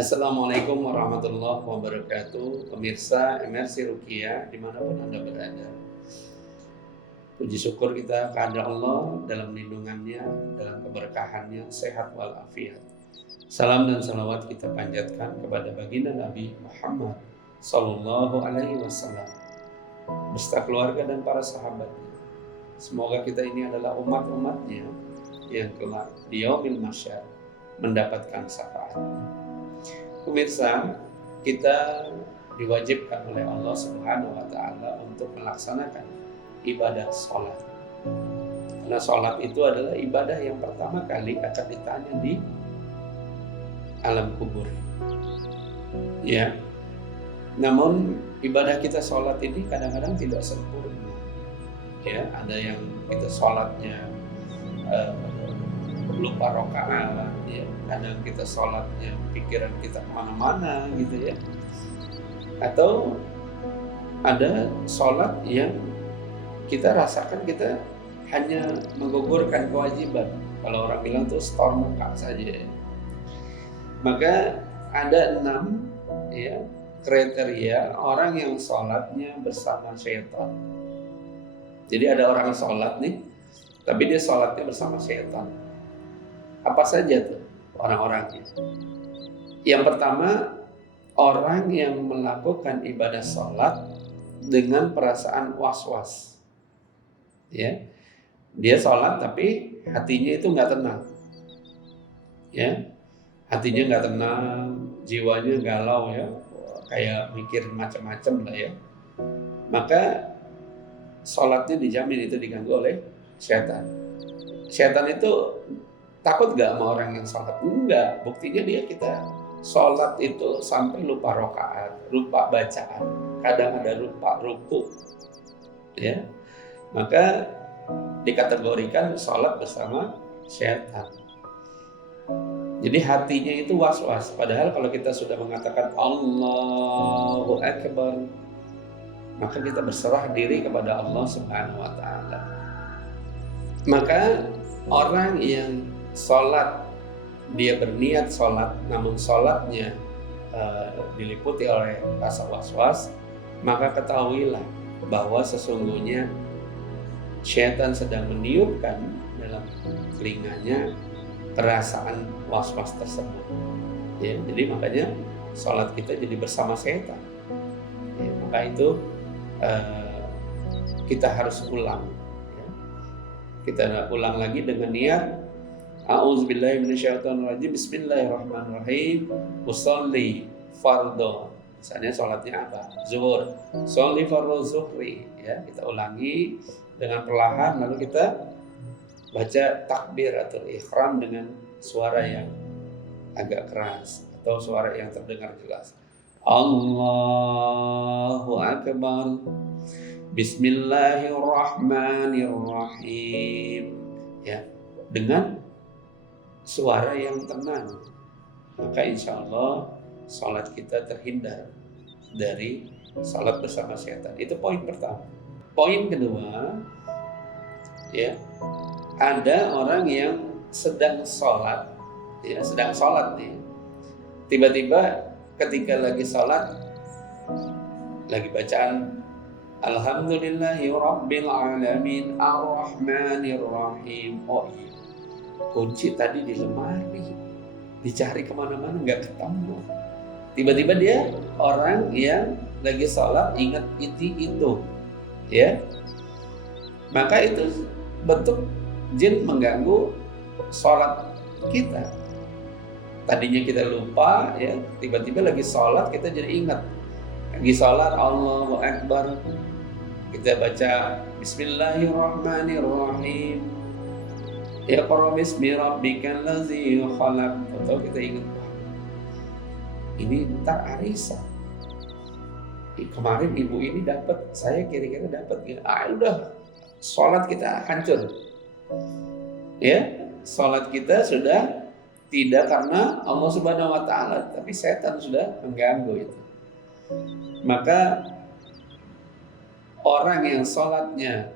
Assalamualaikum warahmatullahi wabarakatuh. Pemirsa MRC Ruqyah dimanapun Anda berada. Puji syukur kita kepada Allah dalam lindungannya, dalam keberkahannya, sehat walafiat. Salam dan salawat kita panjatkan kepada baginda Nabi Muhammad Sallallahu Alaihi Wasallam beserta keluarga dan para sahabatnya. Semoga kita ini adalah umat-umatnya yang kelak di yaumil mahsyar mendapatkan syafaatnya. Pemirsa, kita diwajibkan oleh Allah Subhanahu wa taala untuk melaksanakan ibadah sholat. Karena sholat itu adalah ibadah yang pertama kali akan ditanya di alam kubur. Ya. Namun ibadah kita sholat ini kadang-kadang tidak sempurna. Ya, ada yang kita sholatnya lupa rokaat, ya. Kadang kita sholatnya pikiran kita kemana-mana gitu ya. Atau ada sholat yang kita rasakan kita hanya menggugurkan kewajiban. Kalau orang bilang tuh setor muka saja ya. Maka ada 6 ya, kriteria orang yang sholatnya bersama syaitan. Jadi ada orang sholat nih, tapi dia sholatnya bersama syaitan. Apa saja tuh orang-orangnya? Yang pertama, orang yang melakukan ibadah sholat dengan perasaan was-was. Ya, dia sholat tapi hatinya itu nggak tenang. Ya, hatinya nggak tenang, jiwanya galau ya, kayak mikir macam-macam lah ya. Maka sholatnya dijamin itu diganggu oleh setan. Setan itu takut gak sama orang yang sholat? Enggak, buktinya kita sholat itu sampai lupa rokaat, lupa bacaan, kadang ada lupa ruku, ya. Maka dikategorikan sholat bersama setan. Jadi hatinya itu was-was. Padahal kalau kita sudah mengatakan Allahu Akbar, maka kita berserah diri kepada Allah Subhanahu wa taala. Maka orang yang sholat, dia berniat sholat, namun sholatnya diliputi oleh rasa was-was, maka ketahuilah bahwa sesungguhnya syaitan sedang meniupkan dalam telinganya perasaan was-was tersebut. Ya, jadi makanya sholat kita jadi bersama syaitan. Ya, maka itu kita harus ulang. Ya. Kita ulang lagi dengan niat A'udzubillahi minasyaitonirrajim. Bismillahirrahmanirrahim. Usolli fardhu. Misalnya sholatnya apa? Zuhur. Sholli fardhu zuhri. Ya, kita ulangi dengan perlahan, lalu kita baca takbir atau ihram dengan suara yang agak keras atau suara yang terdengar jelas. Allahu Akbar. Bismillahirrahmanirrahim. Ya, dengan suara yang tenang, maka insya Allah salat kita terhindar dari salat bersama setan. Itu poin pertama. Poin kedua, ya, ada orang yang sedang sholat, ya, sedang sholat nih. Tiba-tiba ketika lagi sholat, lagi bacaan Alhamdulillahi Rabbil Alamin Ar-Rahmanir Rahim. Oh iya, kunci tadi di lemari, dicari kemana-mana nggak ketemu. Tiba-tiba dia orang yang lagi sholat ingat itu, ya. Maka itu bentuk jin mengganggu sholat kita. Tadinya kita lupa, ya, tiba-tiba lagi sholat kita jadi ingat. Lagi sholat Allahu Akbar, kita baca Bismillahirrahmanirrahim. Iqra bismi rabbikal ladzi khalaq. Atau kita ingat, ini ntar arisan. Kemarin ibu ini dapat, saya kira-kira dapat. Udah, sholat kita hancur. Ya, sholat kita sudah tidak karena Allah Subhanahu wa taala, tapi setan sudah mengganggu itu. Maka orang yang sholatnya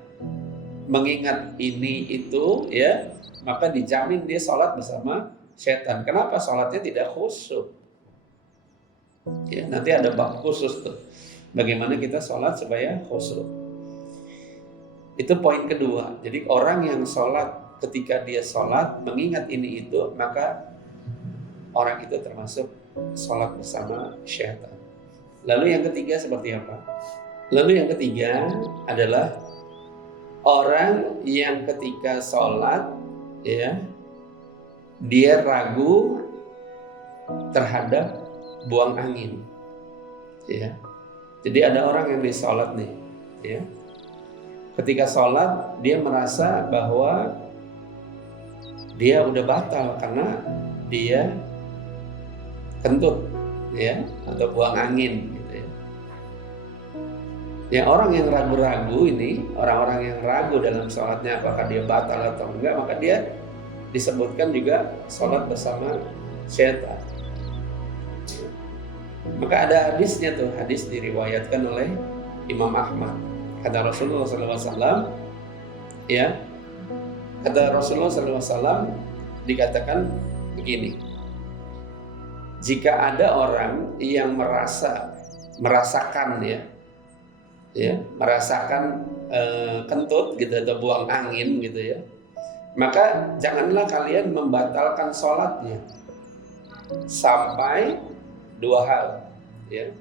mengingat ini itu, ya, maka dijamin dia sholat bersama setan. Kenapa? Sholatnya tidak khusyuk. Ya, nanti ada bab khusus tuh, bagaimana kita sholat supaya khusyuk. Itu poin kedua. Jadi orang yang sholat, ketika dia sholat mengingat ini itu, maka orang itu termasuk sholat bersama syaitan. Lalu yang ketiga seperti apa? Lalu yang ketiga adalah orang yang ketika sholat, ya, dia ragu terhadap buang angin, ya. Jadi ada orang yang di sholat nih, ya. Ketika sholat dia merasa bahwa dia udah batal karena dia kentut, ya, atau buang angin, gitu ya. Ya, orang yang ragu-ragu ini, orang-orang yang ragu dalam sholatnya apakah dia batal atau enggak, maka dia disebutkan juga sholat bersama syaitan. Maka ada hadisnya tuh, hadis diriwayatkan oleh Imam Ahmad. Kata Rasulullah SAW, ya, kata Rasulullah SAW dikatakan begini: jika ada orang yang merasakan merasakan kentut gitu atau buang angin gitu ya, maka janganlah kalian membatalkan sholatnya sampai dua hal, ya,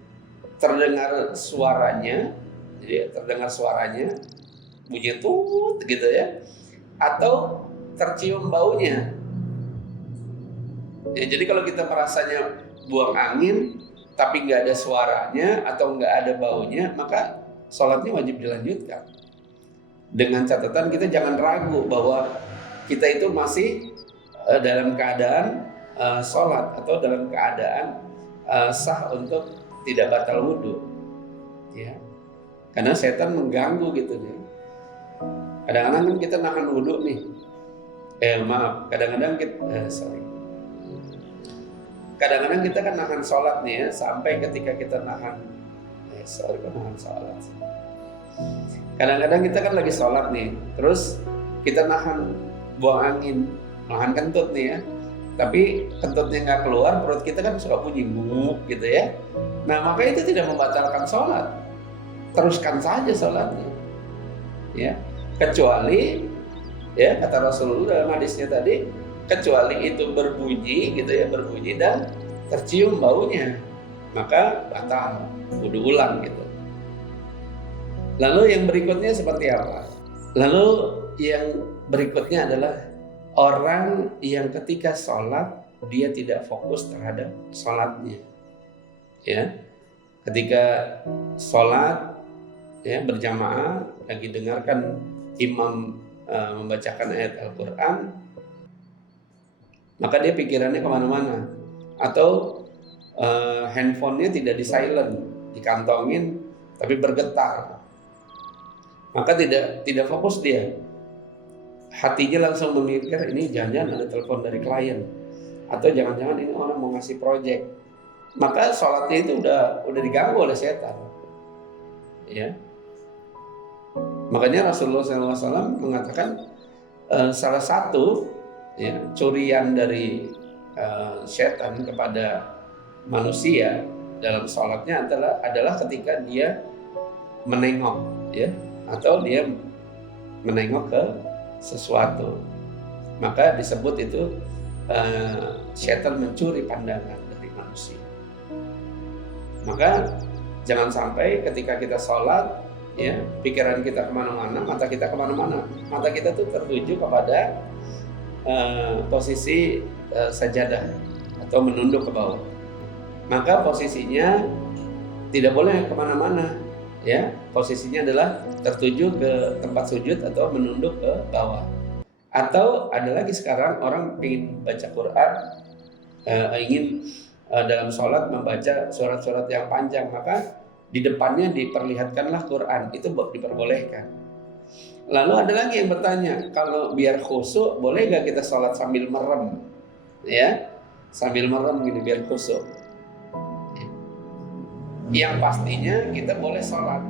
terdengar suaranya, jadi terdengar suaranya bunyi tut gitu ya, atau tercium baunya. Ya, jadi kalau kita merasanya buang angin tapi nggak ada suaranya atau nggak ada baunya, maka sholatnya wajib dilanjutkan. Dengan catatan kita jangan ragu bahwa kita itu masih dalam keadaan sholat atau dalam keadaan sah untuk tidak batal wudhu, ya. Karena setan mengganggu gitu nih. Kadang-kadang kan kita nahan wudhu nih. Kadang-kadang kita kan nahan sholat nih ya, sampai ketika kita nahan sholat. Kadang-kadang kita kan lagi sholat nih, terus kita nahan buang angin, nahan kentut nih ya. Tapi kentutnya nggak keluar, perut kita kan suka bunyi nguk gitu ya. Nah, maka itu tidak membatalkan sholat. Teruskan saja sholatnya, ya. Kecuali, ya, kata Rasulullah dalam hadisnya tadi, kecuali itu berbunyi gitu ya, berbunyi dan tercium baunya, maka batal, wudu ulang gitu. Lalu yang berikutnya seperti apa? Lalu yang berikutnya adalah orang yang ketika sholat dia tidak fokus terhadap sholatnya, ya. Ketika sholat, ya, berjamaah lagi dengarkan imam membacakan ayat Al-Quran, maka dia pikirannya kemana-mana, atau handphonenya tidak di silent, dikantongin tapi bergetar, maka tidak fokus dia. Hatinya langsung memikir ini jangan-jangan ada telepon dari klien, atau jangan-jangan ini orang mau ngasih project, maka sholatnya itu udah diganggu oleh setan, ya. Makanya Rasulullah SAW mengatakan salah satu, ya, curian dari setan kepada manusia dalam sholatnya adalah ketika dia menengok, ya, atau dia menengok ke sesuatu, maka disebut itu setan mencuri pandangan dari manusia. Maka jangan sampai ketika kita sholat, ya, pikiran kita kemana-mana, mata kita kemana-mana. Mata kita tuh tertuju kepada posisi sajadah atau menunduk ke bawah. Maka posisinya tidak boleh kemana-mana, ya. Posisinya adalah tertuju ke tempat sujud atau menunduk ke bawah. Atau ada lagi sekarang orang ingin baca Quran, ingin dalam sholat membaca surat-surat yang panjang, maka di depannya diperlihatkanlah Quran, itu diperbolehkan. Lalu ada lagi yang bertanya, kalau biar khusyuk boleh gak kita sholat sambil merem, ya, sambil merem gini biar khusyuk. Yang pastinya kita boleh sholat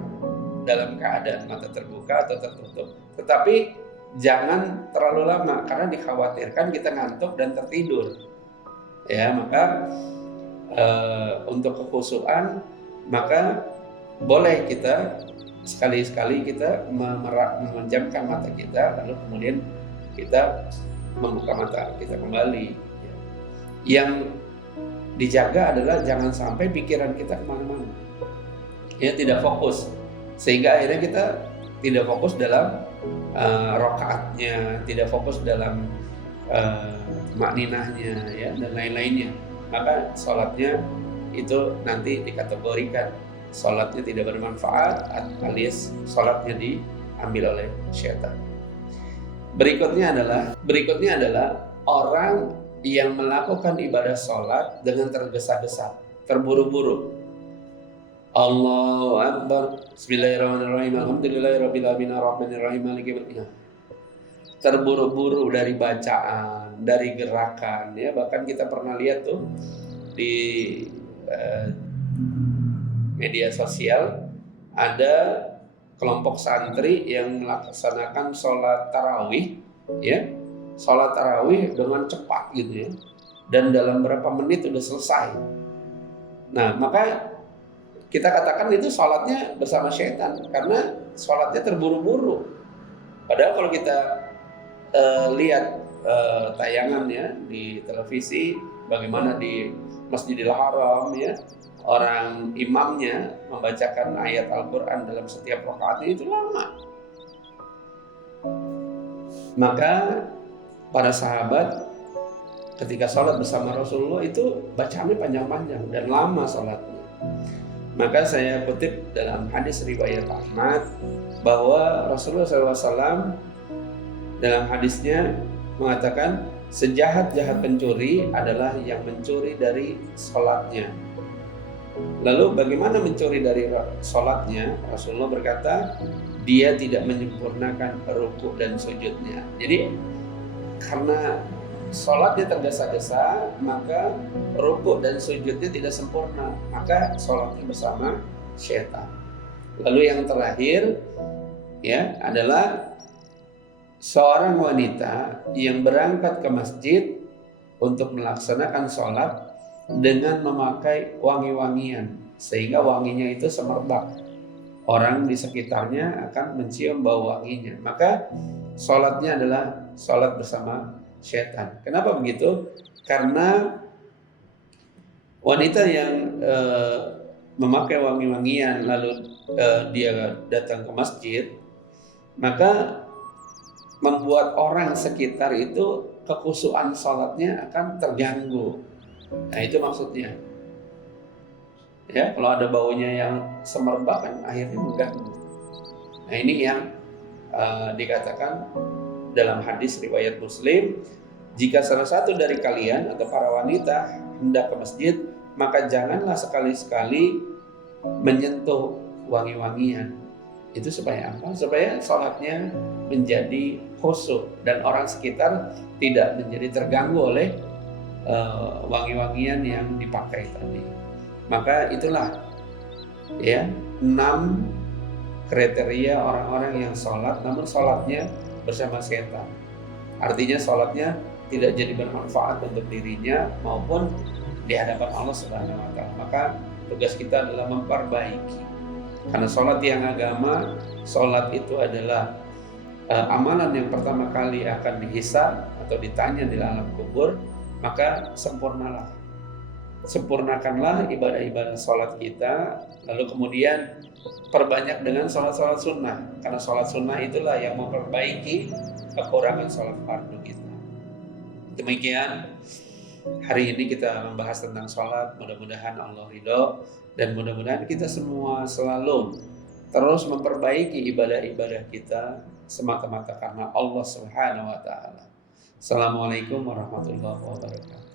dalam keadaan mata terbuka atau tertutup, tetapi jangan terlalu lama karena dikhawatirkan kita ngantuk dan tertidur, ya. Maka untuk kekhusyuan, maka boleh kita sekali-sekali kita memejamkan mata kita, lalu kemudian kita membuka mata kita kembali. Yang dijaga adalah jangan sampai pikiran kita kemana-mana, ya, tidak fokus, sehingga akhirnya kita tidak fokus dalam rakaatnya, tidak fokus dalam makninahnya, ya, dan lain-lainnya. Maka sholatnya itu nanti dikategorikan sholatnya tidak bermanfaat alias sholatnya diambil oleh syaitan. Berikutnya adalah orang yang melakukan ibadah sholat dengan tergesa-gesa, terburu-buru. Allahu Akbar, Bismillahirrahmanirrahim, Alhamdulillahirabbil alamin, Arrahmanirrahim, Maliki yaumiddin. Terburu-buru dari bacaan, dari gerakan, ya, bahkan kita pernah lihat tuh di media sosial ada kelompok santri yang melaksanakan sholat tarawih, ya, sholat tarawih dengan cepat gitu, ya, dan dalam berapa menit udah selesai. Nah, maka kita katakan itu sholatnya bersama syaitan karena sholatnya terburu-buru. Padahal kalau kita lihat tayangannya di televisi, bagaimana di Masjidil Haram, ya, orang imamnya membacakan ayat Al-Quran dalam setiap rakaatnya itu lama. Maka para sahabat ketika sholat bersama Rasulullah itu bacaannya panjang-panjang dan lama sholatnya. Maka saya kutip dalam hadis riwayat Ahmad bahwa Rasulullah SAW dalam hadisnya mengatakan sejahat-jahat pencuri adalah yang mencuri dari sholatnya. Lalu bagaimana mencuri dari sholatnya? Rasulullah berkata, dia tidak menyempurnakan rukuk dan sujudnya. Jadi karena sholatnya tergesa-gesa, maka rukuk dan sujudnya tidak sempurna, maka sholatnya bersama syaitan. Lalu yang terakhir, ya, adalah seorang wanita yang berangkat ke masjid untuk melaksanakan sholat dengan memakai wangi-wangian, sehingga wanginya itu semerbak. Orang di sekitarnya akan mencium bau wanginya. Maka sholatnya adalah sholat bersama syaitan. Kenapa begitu? Karena wanita yang memakai wangi-wangian lalu dia datang ke masjid, maka membuat orang sekitar itu kekhusyuan sholatnya akan terganggu. Nah, itu maksudnya. Ya, kalau ada baunya yang semerbak kan akhirnya mengganggu. Nah, ini yang dikatakan dalam hadis riwayat Muslim, jika salah satu dari kalian atau para wanita hendak ke masjid, maka janganlah sekali-sekali menyentuh wangi-wangian. Itu supaya apa? Supaya sholatnya menjadi khusyuk dan orang sekitar tidak menjadi terganggu oleh wangi-wangian yang dipakai tadi. Maka itulah, ya, 6 kriteria orang-orang yang sholat namun sholatnya bersama setan. Artinya sholatnya tidak jadi bermanfaat untuk dirinya maupun di hadapan Allah Subhanahu wa Ta'ala. Maka tugas kita adalah memperbaiki. Karena sholat yang agama, sholat itu adalah amalan yang pertama kali akan dihisab atau ditanya di alam kubur. Maka sempurnakanlah ibadah-ibadah sholat kita, lalu kemudian perbanyak dengan sholat-sholat sunnah, karena sholat sunnah itulah yang memperbaiki kekurangan sholat fardu kita. Demikian hari ini kita membahas tentang sholat. Mudah-mudahan Allah ridho dan mudah-mudahan kita semua selalu terus memperbaiki ibadah-ibadah kita semata-mata karena Allah Subhanahu wa Ta'ala. Assalamualaikum warahmatullahi wabarakatuh.